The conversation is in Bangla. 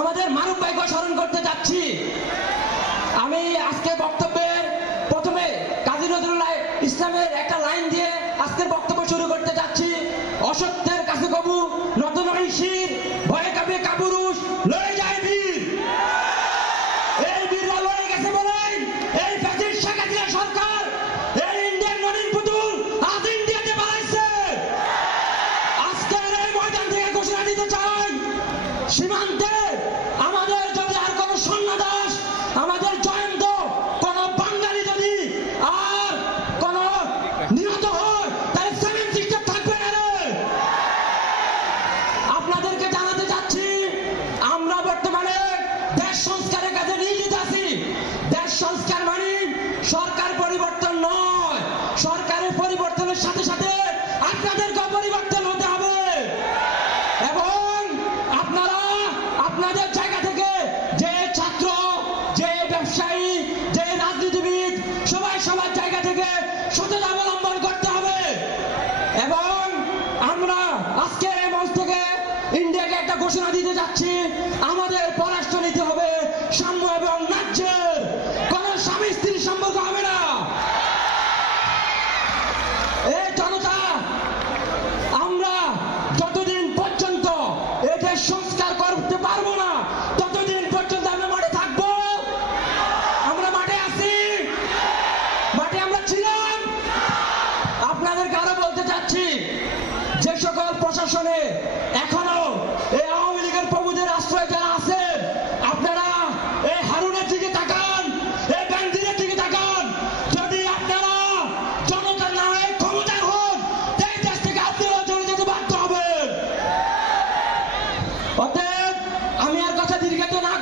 আমাদের মানব ভাইকে স্মরণ করতে যাচ্ছি। আমি আজকে বক্তব্যের প্রথমে কাজী নজরুল ইসলামের একটা লাইন দিয়ে আজকের বক্তব্য শুরু করতে যাচ্ছি। অসত্যের কাছে কবু নতুন ভয়ে কাবে কাপুরুষ দেশ সংস্কারের কাজে নিয়োজিত আছি। দেশ সংস্কার মানে সরকার পরিবর্তন নয়। সরকারের পরিবর্তনের সাথে সাথে আপনাদেরকেও পরিবর্তন হতে হবে। এবং আপনারা আপনাদের জায়গা থেকে যে ছাত্র, যে ব্যবসায়ী, যে রাজনীতিবিদ, সবাই সবার জায়গা থেকে সততা অবলম্বন করতে হবে। এবং আমরা আজকের এই মঞ্চ থেকে ইন্ডিয়াকে একটা ঘোষণা দিতে যাচ্ছি। আমাদের পররাষ্ট্র নীতি হবে সাম্য এবং ন্যায্যের। কোন স্বামী স্ত্রীর সম্পর্ক হবে না। ততদিন পর্যন্ত আমরা মাঠে থাকব। আমরা মাঠে আছি। আমরা ছিলাম। বলতে চাচ্ছি অতএব আমি আর কথা দীর্ঘায়িত না